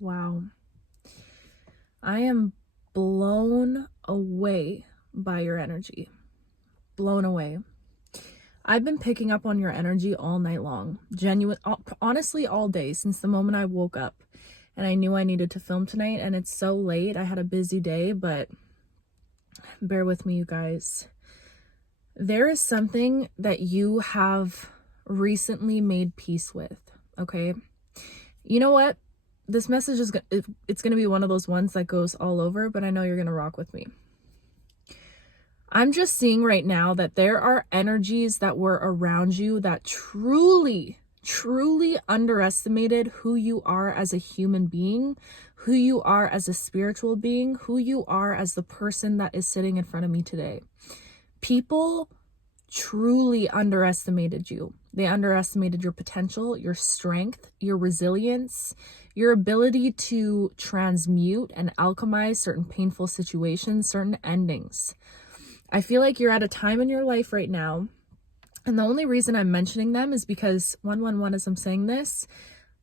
Wow. I am blown away by your energy. Blown away. I've been picking up on your energy all night long. Honestly, all day since the moment I woke up. And I knew I needed to film tonight, and it's so late. I had a busy day, but bear with me, you guys. There is something that you have recently made peace with, okay? You know what? This message is it's going to be one of those ones that goes all over, but I know you're going to rock with me. I'm just seeing right now that there are energies that were around you that truly underestimated who you are as a human being, who you are as a spiritual being, who you are as the person that is sitting in front of me today. People truly underestimated you. They underestimated your potential, your strength, your resilience, your ability to transmute and alchemize certain painful situations, certain endings. I feel like you're at a time in your life right now, and the only reason I'm mentioning them is because 111, as I'm saying this,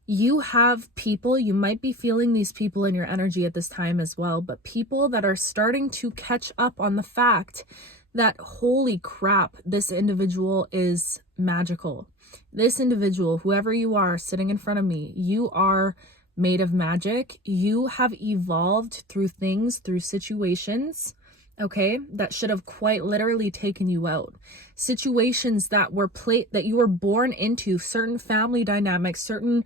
you have people, you might be feeling these people in your energy at this time as well, but people that are starting to catch up on the fact that, holy crap, this individual is magical. This individual, whoever you are sitting in front of me, you are made of magic. You have evolved through things, through situations, okay, that should have quite literally taken you out. Situations that that you were born into, certain family dynamics, certain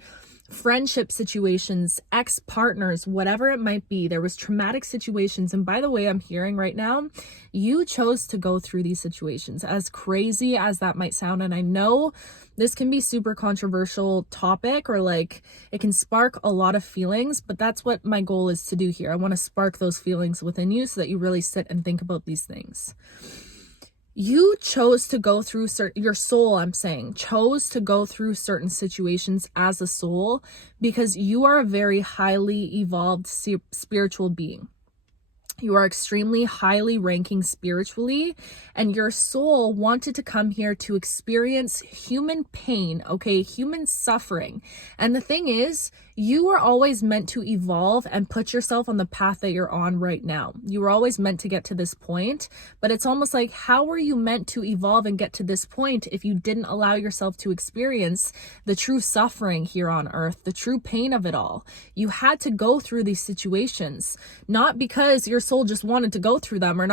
friendship situations, ex-partners, whatever it might be. There was traumatic situations. And by the way, I'm hearing right now, you chose to go through these situations, as crazy as that might sound. And I know this can be super controversial topic, or like it can spark a lot of feelings, but that's what my goal is to do here. I want to spark those feelings within you so that you really sit and think about these things. You chose to go through your soul, I'm saying, chose to go through certain situations as a soul because you are a very highly evolved spiritual being. You are extremely highly ranking spiritually, and your soul wanted to come here to experience human pain, okay, human suffering. And the thing is, you were always meant to evolve and put yourself on the path that you're on right now. You were always meant to get to this point, but it's almost like, how were you meant to evolve and get to this point if you didn't allow yourself to experience the true suffering here on earth, the true pain of it all? You had to go through these situations, not because your soul just wanted to go through them, or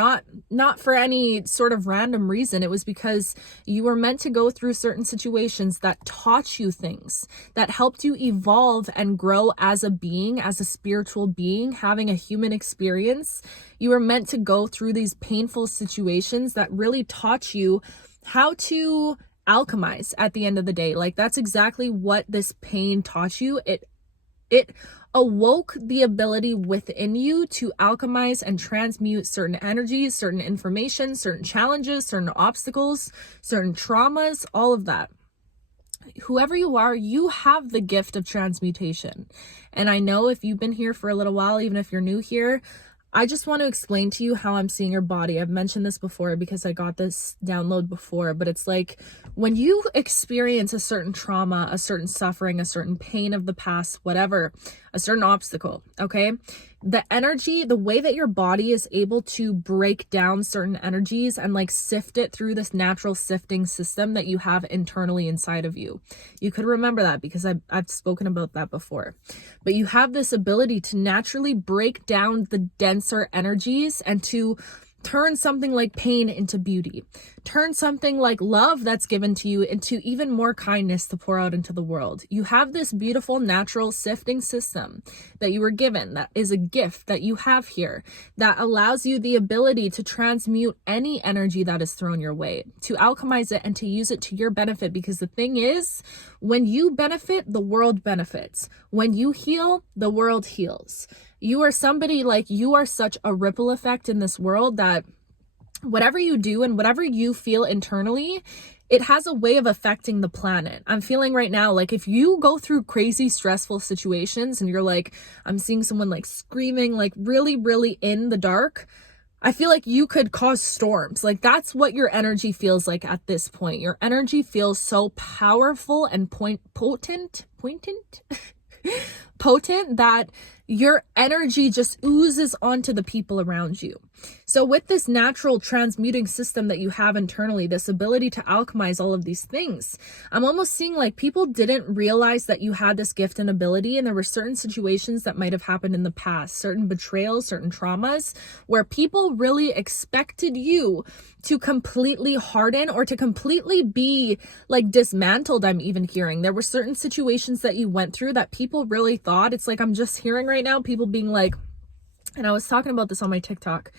not for any sort of random reason. It was because you were meant to go through certain situations that taught you things, that helped you evolve and grow as a being, as a spiritual being, having a human experience. You were meant to go through these painful situations that really taught you how to alchemize at the end of the day. Like, that's exactly what this pain taught you. It awoke the ability within you to alchemize and transmute certain energies, certain information, certain challenges, certain obstacles, certain traumas, all of that. Whoever you are, you have the gift of transmutation. And I know if you've been here for a little while, even if you're new here, I just want to explain to you how I'm seeing your body. I've mentioned this before because I got this download before, but it's like when you experience a certain trauma, a certain suffering, a certain pain of the past, whatever, a certain obstacle, okay? The energy, the way that your body is able to break down certain energies and like sift it through this natural sifting system that you have internally inside of you. You could remember that because I've spoken about that before. But you have this ability to naturally break down the denser energies and to turn something like pain into beauty. Turn something like love that's given to you into even more kindness to pour out into the world. You have this beautiful natural sifting system that you were given, that is a gift that you have here, that allows you the ability to transmute any energy that is thrown your way, to alchemize it and to use it to your benefit. Because the thing is, when you benefit, the world benefits. When you heal, the world heals. You are somebody, like, you are such a ripple effect in this world that whatever you do and whatever you feel internally, it has a way of affecting the planet. I'm feeling right now, like, if you go through crazy stressful situations and you're like, I'm seeing someone like screaming, like really, really in the dark, I feel like you could cause storms. Like, that's what your energy feels like at this point. Your energy feels so powerful and potent. potent that your energy just oozes onto the people around you. So with this natural transmuting system that you have internally, this ability to alchemize all of these things, I'm almost seeing like people didn't realize that you had this gift and ability, and there were certain situations that might have happened in the past, certain betrayals, certain traumas, where people really expected you to completely harden or to completely be like dismantled. I'm even hearing there were certain situations that you went through that people really thought, it's like I'm just hearing right now people being like, and I was talking about this on my TikTok,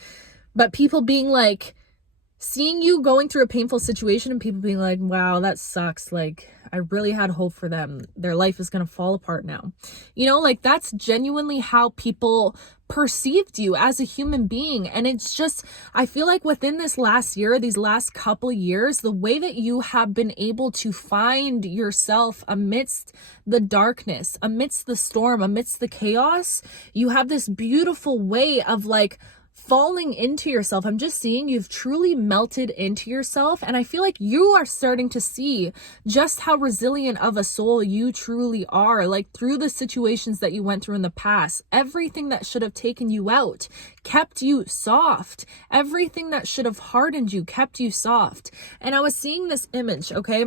but people being like, seeing you going through a painful situation and people being like, wow, that sucks. Like, I really had hope for them. Their life is going to fall apart now. You know, like that's genuinely how people perceived you as a human being. And it's just, I feel like within this last year, these last couple years, the way that you have been able to find yourself amidst the darkness, amidst the storm, amidst the chaos, you have this beautiful way of like falling into yourself. I'm just seeing you've truly melted into yourself. And I feel like you are starting to see just how resilient of a soul you truly are. Like through the situations that you went through in the past, everything that should have taken you out kept you soft. Everything that should have hardened you kept you soft. And I was seeing this image, okay,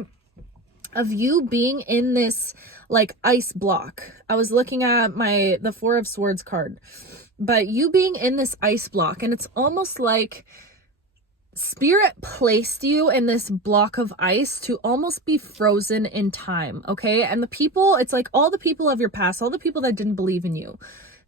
of you being in this like ice block. I was looking at the Four of Swords card, but you being in this ice block, and it's almost like Spirit placed you in this block of ice to almost be frozen in time, okay? And the people, it's like all the people of your past, all the people that didn't believe in you,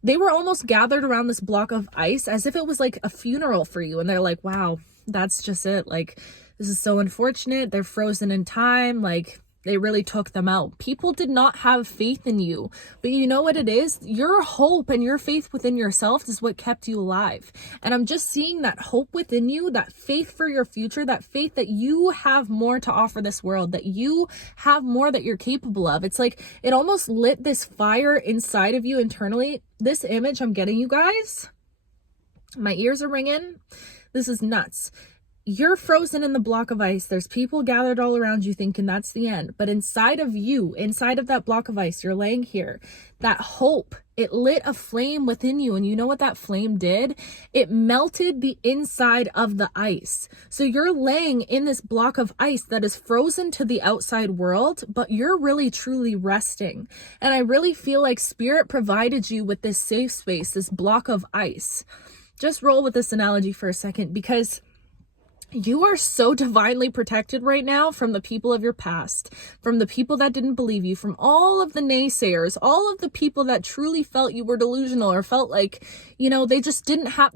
they were almost gathered around this block of ice as if it was like a funeral for you. And they're like, wow, that's just it. Like, this is so unfortunate. They're frozen in time. Like, they really took them out. People did not have faith in you. But you know what it is? Your hope and your faith within yourself is what kept you alive. And I'm just seeing that hope within you, that faith for your future, that faith that you have more to offer this world, that you have more that you're capable of. It's like it almost lit this fire inside of you internally. This image I'm getting, you guys, my ears are ringing. This is nuts. You're frozen in the block of ice. There's people gathered all around you thinking that's the end. But inside of you, inside of that block of ice, you're laying here. That hope, it lit a flame within you. And you know what that flame did? It melted the inside of the ice. So you're laying in this block of ice that is frozen to the outside world, but you're really truly resting. And I really feel like Spirit provided you with this safe space, this block of ice. Just roll with this analogy for a second, because you are so divinely protected right now from the people of your past, from the people that didn't believe you, from all of the naysayers, all of the people that truly felt you were delusional or felt like, you know, they just didn't have,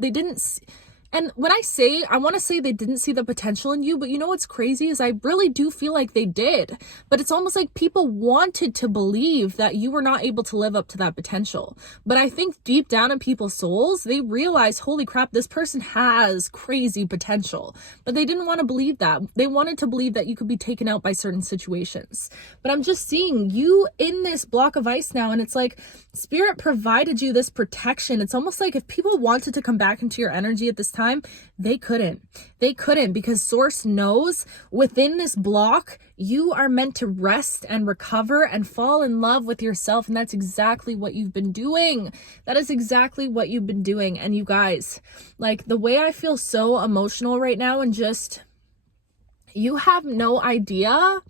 and when I want to say they didn't see the potential in you, but you know what's crazy is I really do feel like they did. But it's almost like people wanted to believe that you were not able to live up to that potential. But I think deep down in people's souls, they realize, holy crap, this person has crazy potential. But they didn't want to believe that. They wanted to believe that you could be taken out by certain situations. But I'm just seeing you in this block of ice now, and it's like Spirit provided you this protection. It's almost like if people wanted to come back into your energy at this time, they couldn't because Source knows within this block you are meant to rest and recover and fall in love with yourself. And that's exactly what you've been doing. That is exactly what you've been doing. And you guys, like, the way I feel so emotional right now, and just, you have no idea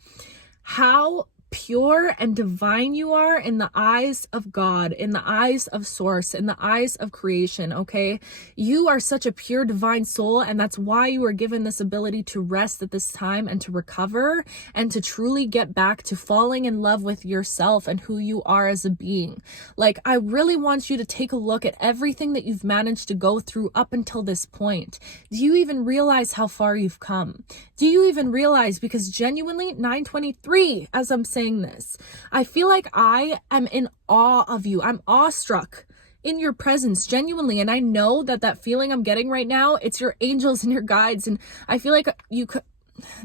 how pure and divine you are in the eyes of God, in the eyes of Source, in the eyes of creation, okay? You are such a pure divine soul, and that's why you were given this ability to rest at this time and to recover and to truly get back to falling in love with yourself and who you are as a being. Like, I really want you to take a look at everything that you've managed to go through up until this point. Do you even realize how far you've come? Do you even realize? Because genuinely, 923, as I'm saying this, I feel like I am in awe of you. I'm awestruck in your presence, genuinely. And I know that that feeling I'm getting right now, it's your angels and your guides. And I feel like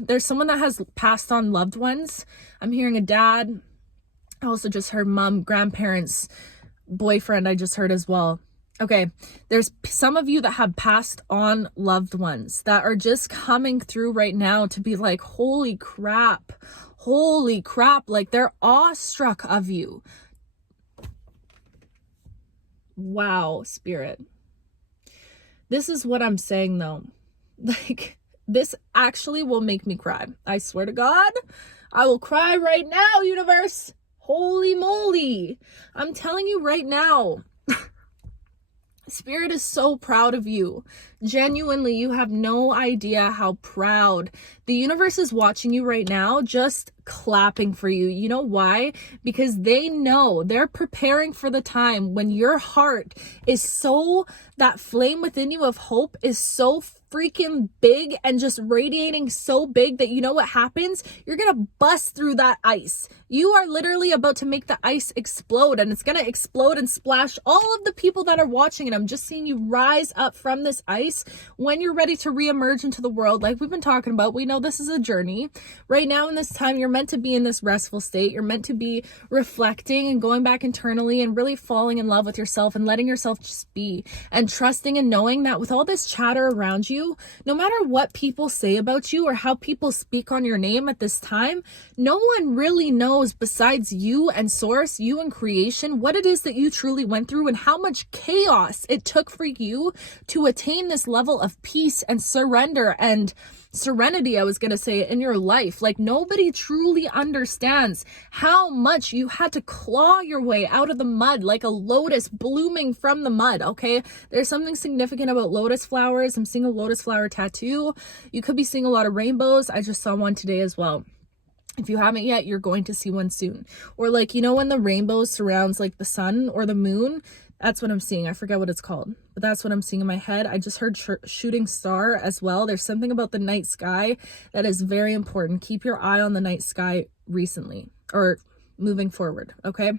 there's someone that has passed on loved ones. I'm hearing a dad. I also just heard mom, grandparents, boyfriend, I just heard as well. Okay, there's some of you that have passed on loved ones that are just coming through right now to be like, holy crap, like they're awestruck of you. Wow, Spirit. This is what I'm saying though. Like, this actually will make me cry. I swear to God, I will cry right now, universe. Holy moly. I'm telling you right now. Spirit is so proud of you. Genuinely, you have no idea how proud. The universe is watching you right now, just clapping for you. You know why? Because they know, they're preparing for the time when your heart is so, that flame within you of hope is so freaking big and just radiating so big that you know what happens? You're gonna bust through that ice. You are literally about to make the ice explode, and it's gonna explode and splash all of the people that are watching. And I'm just seeing you rise up from this ice when you're ready to reemerge into the world. Like we've been talking about, we know this is a journey. Right now in this time, you're meant to be in this restful state. You're meant to be reflecting and going back internally and really falling in love with yourself and letting yourself just be, and trusting and knowing that with all this chatter around you, no matter what people say about you or how people speak on your name at this time, no one really knows besides you and source, you and creation, what it is that you truly went through and how much chaos it took for you to attain this level of peace and surrender and serenity, I was going to say, in your life. Like, nobody truly understands how much you had to claw your way out of the mud like a lotus blooming from the mud. Okay, there's something significant about lotus flowers. I'm seeing a lotus flower tattoo. You could be seeing a lot of rainbows. I just saw one today as well. If you haven't yet, you're going to see one soon. Or like, you know, when the rainbow surrounds like the sun or the moon, that's what I'm seeing. I forget what it's called, but that's what I'm seeing in my head. I just heard shooting star as well. There's something about the night sky that is very important. Keep your eye on the night sky recently or moving forward. Okay.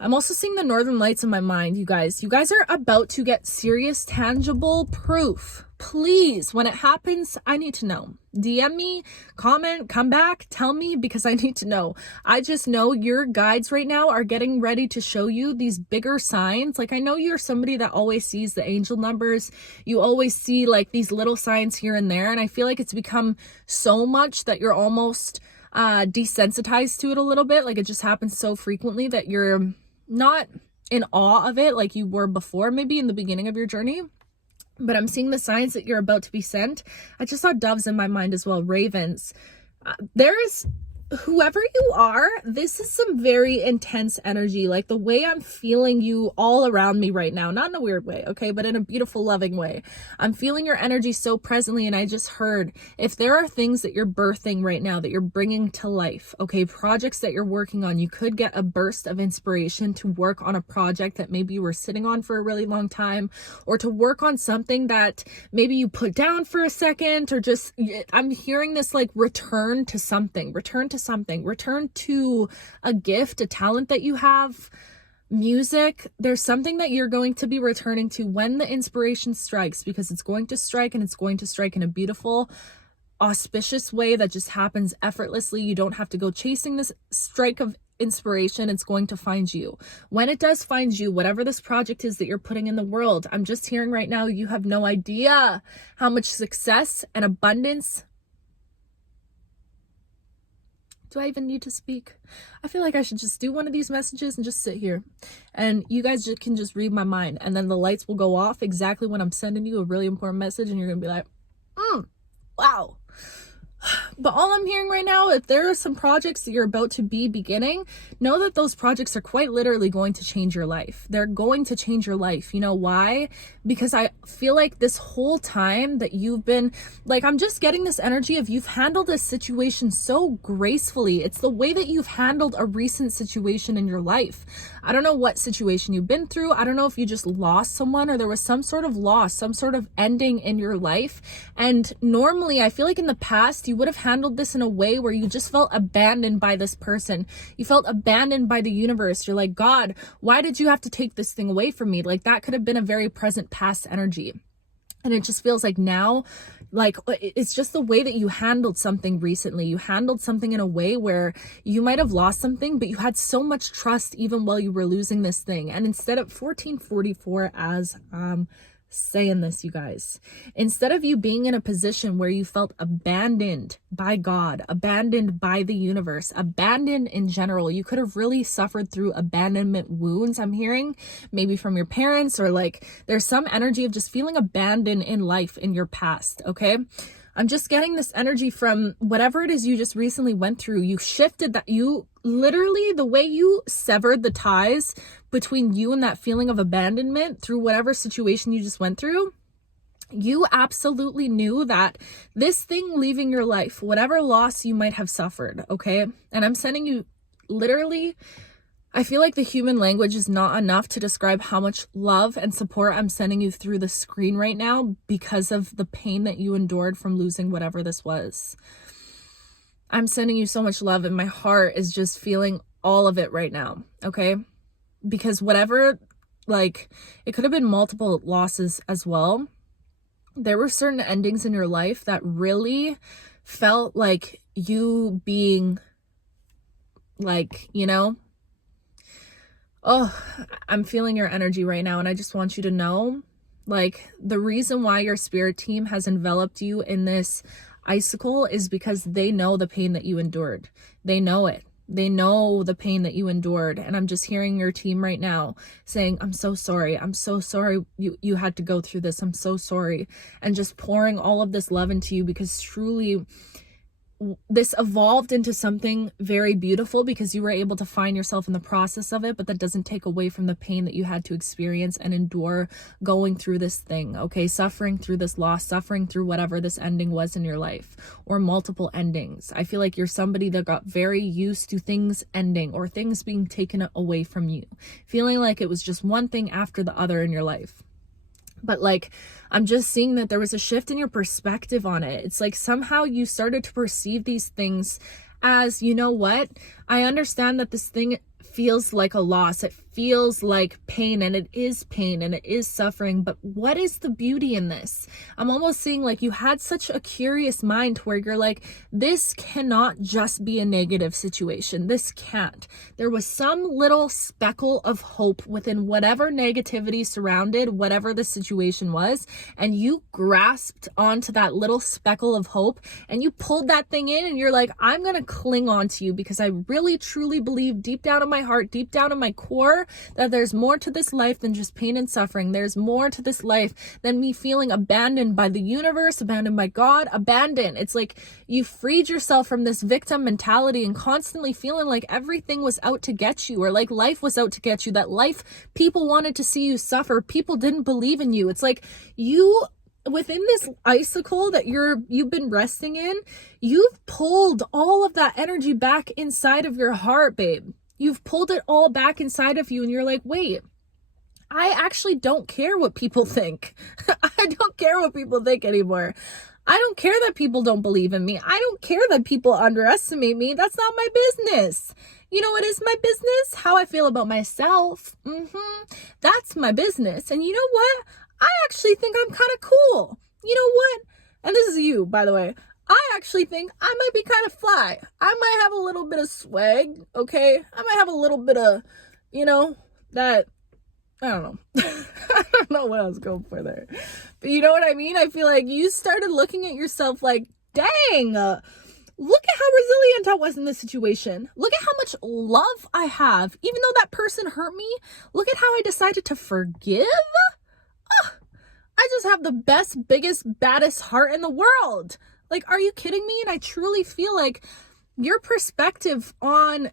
I'm also seeing the northern lights in my mind, you guys. You guys are about to get serious, tangible proof. Please, when it happens, I need to know. DM me, comment, come back, tell me, because I need to know. I just know your guides right now are getting ready to show you these bigger signs. Like, I know you're somebody that always sees the angel numbers. You always see like these little signs here and there. And I feel like it's become so much that you're almost desensitized to it a little bit. Like, it just happens so frequently that you're not in awe of it like you were before, maybe in the beginning of your journey. But I'm seeing the signs that you're about to be sent. I just saw doves in my mind as well, ravens. There's whoever you are, this is some very intense energy. Like, the way I'm feeling you all around me right now, not in a weird way, okay, but in a beautiful, loving way. I'm feeling your energy so presently. And I just heard, if there are things that you're birthing right now that you're bringing to life, okay, projects that you're working on, you could get a burst of inspiration to work on a project that maybe you were sitting on for a really long time, or to work on something that maybe you put down for a second, or just, I'm hearing this like return to a gift, a talent that you have, music. There's something that you're going to be returning to when the inspiration strikes, because it's going to strike, and it's going to strike in a beautiful, auspicious way that just happens effortlessly. You don't have to go chasing this strike of inspiration. It's going to find you. When it does find you, whatever this project is that you're putting in the world, I'm just hearing right now, you have no idea how much success and abundance. Do I even need to speak? I feel like I should just do one of these messages and just sit here, and you guys can just read my mind, and then the lights will go off exactly when I'm sending you a really important message, and you're gonna be like, wow. But all I'm hearing right now, if there are some projects that you're about to be beginning, know that those projects are quite literally going to change your life. They're going to change your life. You know why? Because I feel like this whole time that you've been, like, I'm just getting this energy of you've handled this situation so gracefully. It's the way that you've handled a recent situation in your life. I don't know what situation you've been through. I don't know if you just lost someone, or there was some sort of loss, some sort of ending in your life. And normally, I feel like in the past, you would have handled this in a way where you just felt abandoned by this person. You felt abandoned by the universe. You're like, God, why did you have to take this thing away from me? Like, that could have been a very present past energy. And it just feels like now, like, it's just the way that you handled something recently. You handled something in a way where you might have lost something, but you had so much trust even while you were losing this thing. And instead of 1444 as saying this, you guys. Instead of you being in a position where you felt abandoned by God, abandoned by the universe, abandoned in general, you could have really suffered through abandonment wounds, I'm hearing, maybe from your parents, or like there's some energy of just feeling abandoned in life in your past, okay? I'm just getting this energy from whatever it is you just recently went through. You shifted that, you literally, the way you severed the ties between you and that feeling of abandonment through whatever situation you just went through. You absolutely knew that this thing leaving your life, whatever loss you might have suffered, okay? And I'm sending you literally, I feel like the human language is not enough to describe how much love and support I'm sending you through the screen right now because of the pain that you endured from losing whatever this was. I'm sending you so much love, and my heart is just feeling all of it right now, okay? Because whatever, like, it could have been multiple losses as well. There were certain endings in your life that really felt like you being, like, you know, oh, I'm feeling your energy right now. And I just want you to know, like, the reason why your spirit team has enveloped you in this icicle is because they know the pain that you endured. They know it. They know the pain that you endured. And I'm just hearing your team right now saying, I'm so sorry. I'm so sorry you had to go through this. I'm so sorry. And just pouring all of this love into you, because truly this evolved into something very beautiful because you were able to find yourself in the process of it, but that doesn't take away from the pain that you had to experience and endure going through this thing, okay? Suffering through this loss, suffering through whatever this ending was in your life, or multiple endings. I feel like you're somebody that got very used to things ending or things being taken away from you, feeling like it was just one thing after the other in your life. But like, I'm just seeing that there was a shift in your perspective on it. It's like somehow you started to perceive these things as, you know what? I understand that this thing feels like a loss. It feels like pain, and it is pain, and it is suffering. But what is the beauty in this? I'm almost seeing like you had such a curious mind where you're like, this cannot just be a negative situation. This can't. There was some little speckle of hope within whatever negativity surrounded whatever the situation was, and you grasped onto that little speckle of hope and you pulled that thing in, and you're like, I'm gonna cling on to you because I really truly believe deep down in my heart, deep down in my core, that there's more to this life than just pain and suffering. There's more to this life than me feeling abandoned by the universe, abandoned by God, abandoned. It's like you freed yourself from this victim mentality and constantly feeling like everything was out to get you, or like life was out to get you, that life, people wanted to see you suffer, people didn't believe in you. It's like you, within this icicle that you've been resting in, you've pulled all of that energy back inside of your heart, babe. You've pulled it all back inside of you, and you're like, wait, I actually don't care what people think. I don't care what people think anymore. I don't care that people don't believe in me. I don't care that people underestimate me. That's not my business. You know what is my business? How I feel about myself. That's my business. And you know what? I actually think I'm kind of cool. You know what? And this is you, by the way. I actually think I might be kind of fly. I might have a little bit of swag, okay? I might have a little bit of, you know, that, I don't know. I don't know what I was going for there. But you know what I mean? I feel like you started looking at yourself like, dang, look at how resilient I was in this situation. Look at how much love I have. Even though that person hurt me, look at how I decided to forgive. I just have the best, biggest, baddest heart in the world. Like, are you kidding me? And I truly feel like your perspective on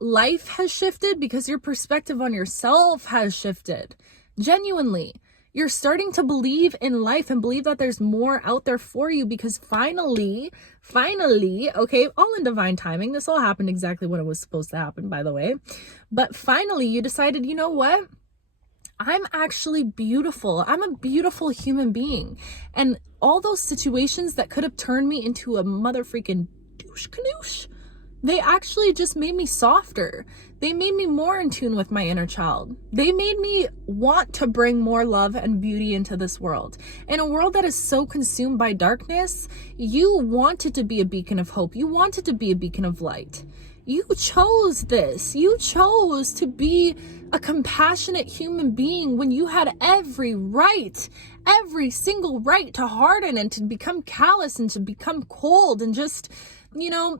life has shifted because your perspective on yourself has shifted. Genuinely, you're starting to believe in life and believe that there's more out there for you, because finally, okay, all in divine timing. This all happened exactly when it was supposed to happen, by the way. But finally, you decided, you know what? I'm actually beautiful. I'm a beautiful human being. And all those situations that could have turned me into a mother freaking douche canoosh, they actually just made me softer. They made me more in tune with my inner child. They made me want to bring more love and beauty into this world. In a world that is so consumed by darkness, you wanted to be a beacon of hope. You wanted to be a beacon of light. You chose this. You chose to be a compassionate human being when you had every single right to harden and to become callous and to become cold and just,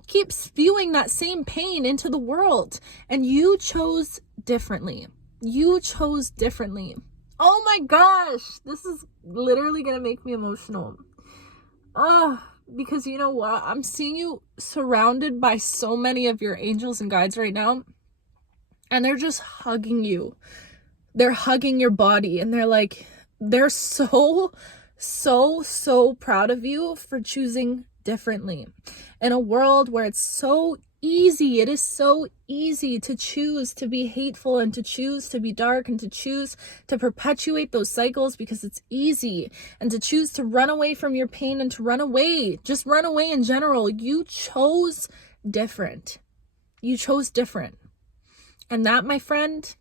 keep spewing that same pain into the world. And you chose differently. You chose differently. Oh my gosh, this is literally gonna make me emotional. Because you know what? I'm seeing you surrounded by so many of your angels and guides right now, and they're just hugging you. They're hugging your body, and they're so proud of you for choosing differently. In a world where it's so easy, it is so easy to choose to be hateful and to choose to be dark and to choose to perpetuate those cycles because it's easy, and to choose to run away from your pain and to run away in general. You chose different. You chose different. And that, my friend,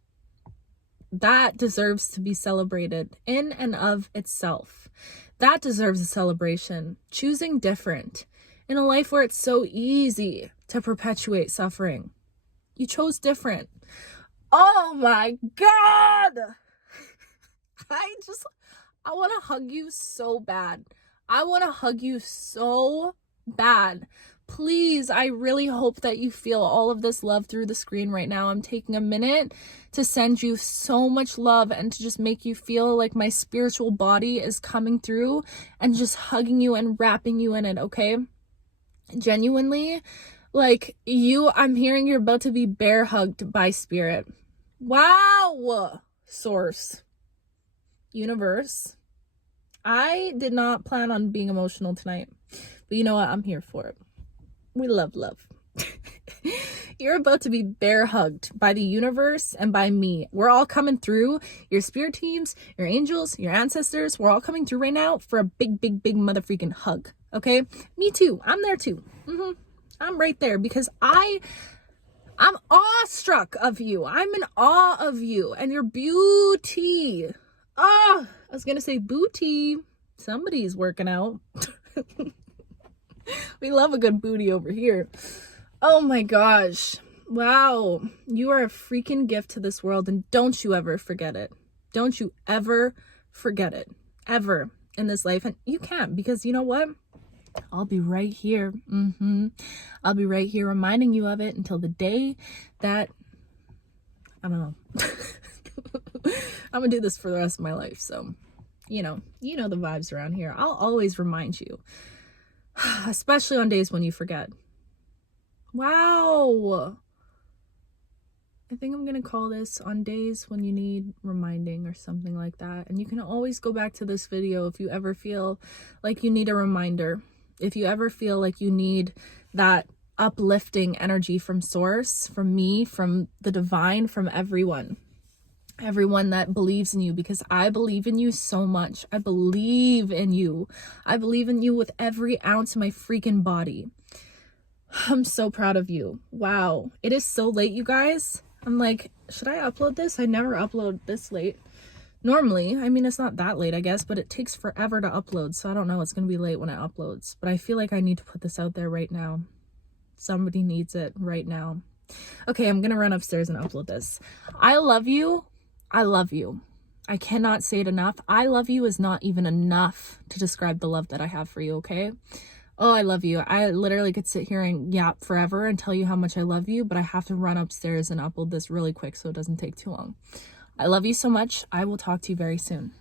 that deserves to be celebrated in and of itself. That deserves a celebration. Choosing different in a life where it's so easy to perpetuate suffering. You chose different. Oh my God. I want to hug you so bad. I want to hug you so bad. Please, I really hope that you feel all of this love through the screen right now. I'm taking a minute to send you so much love and to just make you feel like my spiritual body is coming through and just hugging you and wrapping you in it, okay? Genuinely, I'm hearing you're about to be bear hugged by spirit. Wow. Source. Universe. I did not plan on being emotional tonight, but you know what? I'm here for it. We love. You're about to be bear hugged by the universe and by me. We're all coming through. Your spirit teams, your angels, your ancestors, we're all coming through right now for a big motherfucking hug. Okay? Me too. I'm there too. I'm right there because I'm awestruck of you. I'm in awe of you and your beauty. I was gonna say booty. Somebody's working out. We love a good booty over here. Oh my gosh. Wow. You are a freaking gift to this world, and don't you ever forget it. Don't you ever forget it. Ever in this life. And you can't, because you know what? I'll be right here. I'll be right here reminding you of it until the day that, I don't know. I'm gonna do this for the rest of my life. So, you know the vibes around here. I'll always remind you, especially on days when you forget. Wow. I think I'm gonna call this on days when you need reminding or something like that. And you can always go back to this video if you ever feel like you need a reminder. If you ever feel like you need that uplifting energy from source, from me, from the divine, from everyone that believes in you, because I believe in you so much. I believe in you. I believe in you with every ounce of my freaking body. I'm so proud of you. Wow. It is so late, you guys. I'm like, should I upload this? I never upload this late. Normally, I mean, it's not that late, I guess, but it takes forever to upload. So I don't know. It's going to be late when it uploads. But I feel like I need to put this out there right now. Somebody needs it right now. Okay, I'm going to run upstairs and upload this. I love you. I love you. I cannot say it enough. I love you is not even enough to describe the love that I have for you, okay? Oh, I love you. I literally could sit here and yap forever and tell you how much I love you, but I have to run upstairs and upload this really quick so it doesn't take too long. I love you so much. I will talk to you very soon.